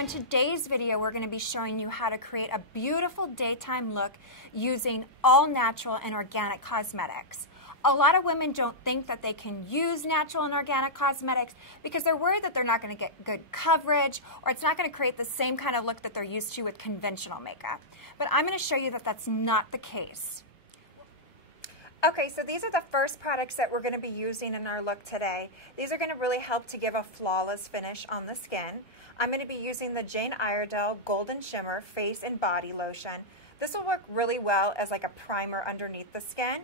in today's video, we're going to be showing you how to create a beautiful daytime look using all natural and organic cosmetics. A lot of women don't think that they can use natural and organic cosmetics because they're worried that they're not going to get good coverage or it's not going to create the same kind of look that they're used to with conventional makeup. But I'm going to show you that that's not the case. Okay, so these are the first products that we're going to be using in our look today. These are going to really help to give a flawless finish on the skin. I'm going to be using the Jane Iredale Golden Shimmer Face and Body Lotion. This will work really well as like a primer underneath the skin.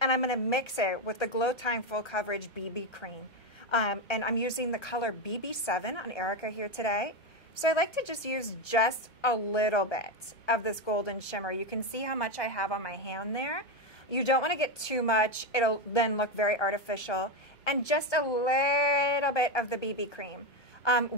And I'm going to mix it with the Glow Time Full Coverage BB Cream. And I'm using the color BB7 on Erica here today. So I like to just use just a little bit of this golden shimmer. You can see how much I have on my hand there. You don't want to get too much. It'll then look very artificial. And just a little bit of the BB cream.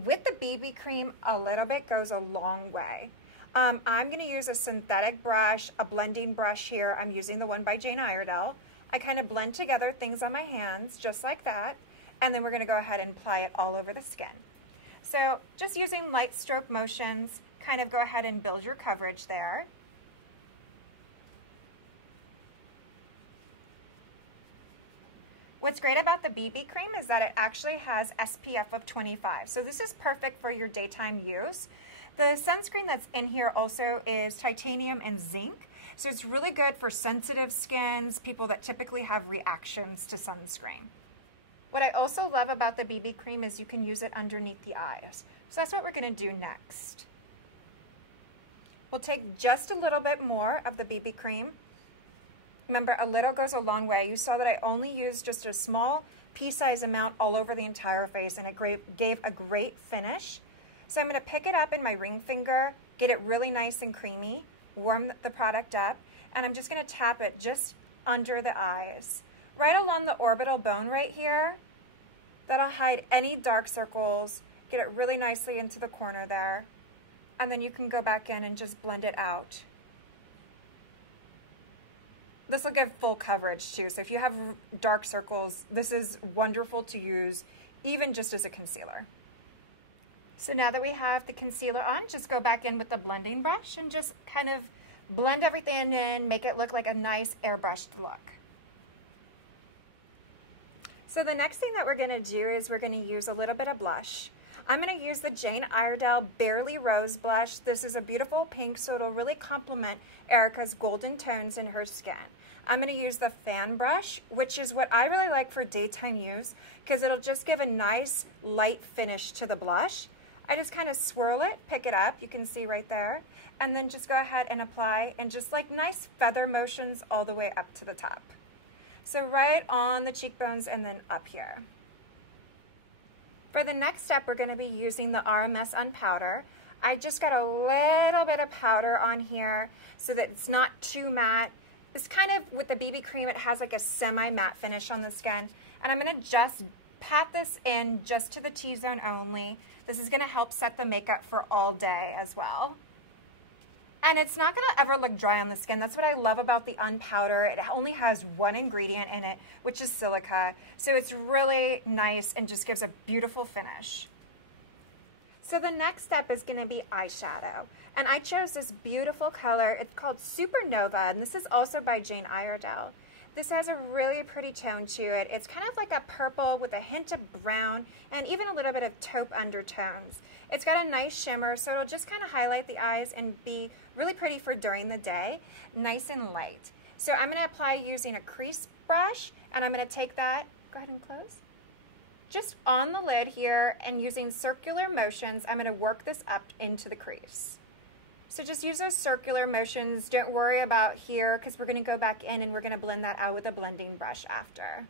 With the BB cream, a little bit goes a long way. I'm going to use a synthetic brush, a blending brush here. I'm using the one by Jane Iredale. I kind of blend together things on my hands, just like that. And then we're going to go ahead and apply it all over the skin. So just using light stroke motions, kind of go ahead and build your coverage there. What's great about the BB cream is that it actually has SPF of 25. So this is perfect for your daytime use. The sunscreen that's in here also is titanium and zinc. So it's really good for sensitive skins, people that typically have reactions to sunscreen. What I also love about the BB cream is you can use it underneath the eyes. So that's what we're going to do next. We'll take just a little bit more of the BB cream. Remember, a little goes a long way. You saw that I only used just a small pea-sized amount all over the entire face, and it gave a great finish. So I'm going to pick it up in my ring finger, get it really nice and creamy, warm the product up, and I'm just going to tap it just under the eyes. Right along the orbital bone right here. That'll hide any dark circles, get it really nicely into the corner there, and then you can go back in and just blend it out. This will give full coverage too, so if you have dark circles, this is wonderful to use even just as a concealer. So now that we have the concealer on, just go back in with the blending brush and just kind of blend everything in, make it look like a nice airbrushed look. So the next thing that we're going to do is we're going to use a little bit of blush. I'm going to use the Jane Iredale Barely Rose blush. This is a beautiful pink, so it'll really complement Erica's golden tones in her skin. I'm going to use the fan brush, which is what I really like for daytime use because it'll just give a nice light finish to the blush. I just kind of swirl it, pick it up, you can see right there, and then just go ahead and apply and just like nice feather motions all the way up to the top. So right on the cheekbones and then up here. For the next step, we're going to be using the RMS Unpowder. I just got a little bit of powder on here so that it's not too matte. It's kind of, with the BB cream, it has like a semi-matte finish on the skin. And I'm going to just pat this in just to the T-zone only. This is going to help set the makeup for all day as well. And it's not going to ever look dry on the skin. That's what I love about the Unpowder. It only has one ingredient in it, which is silica. So it's really nice and just gives a beautiful finish. So the next step is going to be eyeshadow. And I chose this beautiful color. It's called Supernova, and this is also by Jane Iredale. This has a really pretty tone to it. It's kind of like a purple with a hint of brown and even a little bit of taupe undertones. It's got a nice shimmer, so it'll just kind of highlight the eyes and be really pretty for during the day, nice and light. So I'm going to apply using a crease brush, and I'm going to take that, go ahead and close, just on the lid here, and using circular motions, I'm going to work this up into the crease. So just use those circular motions. Don't worry about here because we're going to go back in and we're going to blend that out with a blending brush after.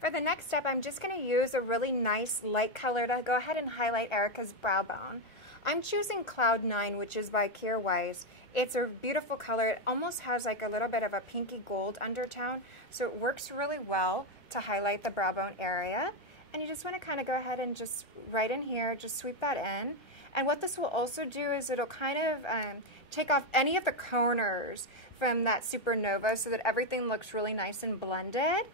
For the next step, I'm just going to use a really nice light color to go ahead and highlight Erica's brow bone. I'm choosing Cloud 9, which is by Kier Weiss. It's a beautiful color. It almost has like a little bit of a pinky gold undertone, so it works really well to highlight the brow bone area. And you just want to kind of go ahead and just right in here, just sweep that in. And what this will also do is it'll kind of take off any of the corners from that Supernova so that everything looks really nice and blended.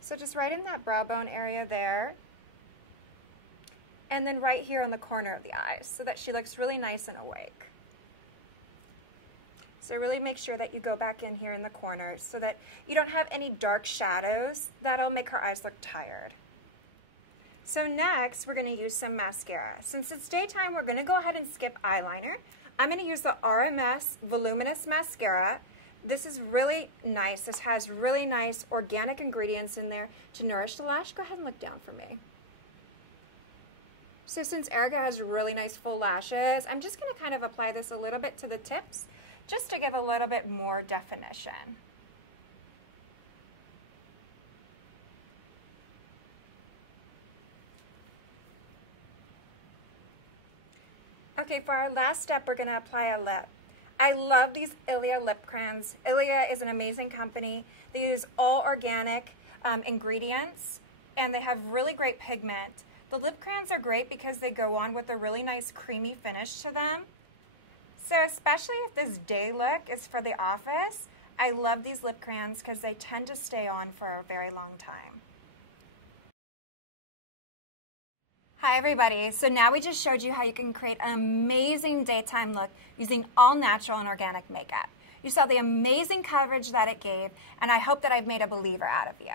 So just right in that brow bone area there. and then right here on the corner of the eyes so that she looks really nice and awake. So really make sure that you go back in here in the corner so that you don't have any dark shadows. That'll make her eyes look tired. So next, we're going to use some mascara. Since it's daytime, we're going to go ahead and skip eyeliner. I'm going to use the RMS Voluminous Mascara. This is really nice. This has really nice organic ingredients in there to nourish the lash. Go ahead and look down for me. So since Erica has really nice full lashes, I'm just going to kind of apply this a little bit to the tips just to give a little bit more definition. Okay, for our last step, we're going to apply a lip. I love these Ilia lip crayons. Ilia is an amazing company. They use all organic ingredients, and they have really great pigment. The lip crayons are great because they go on with a really nice creamy finish to them. So especially if this day look is for the office, I love these lip crayons because they tend to stay on for a very long time. Hi everybody, so now we just showed you how you can create an amazing daytime look using all natural and organic makeup. You saw the amazing coverage that it gave, and I hope that I've made a believer out of you.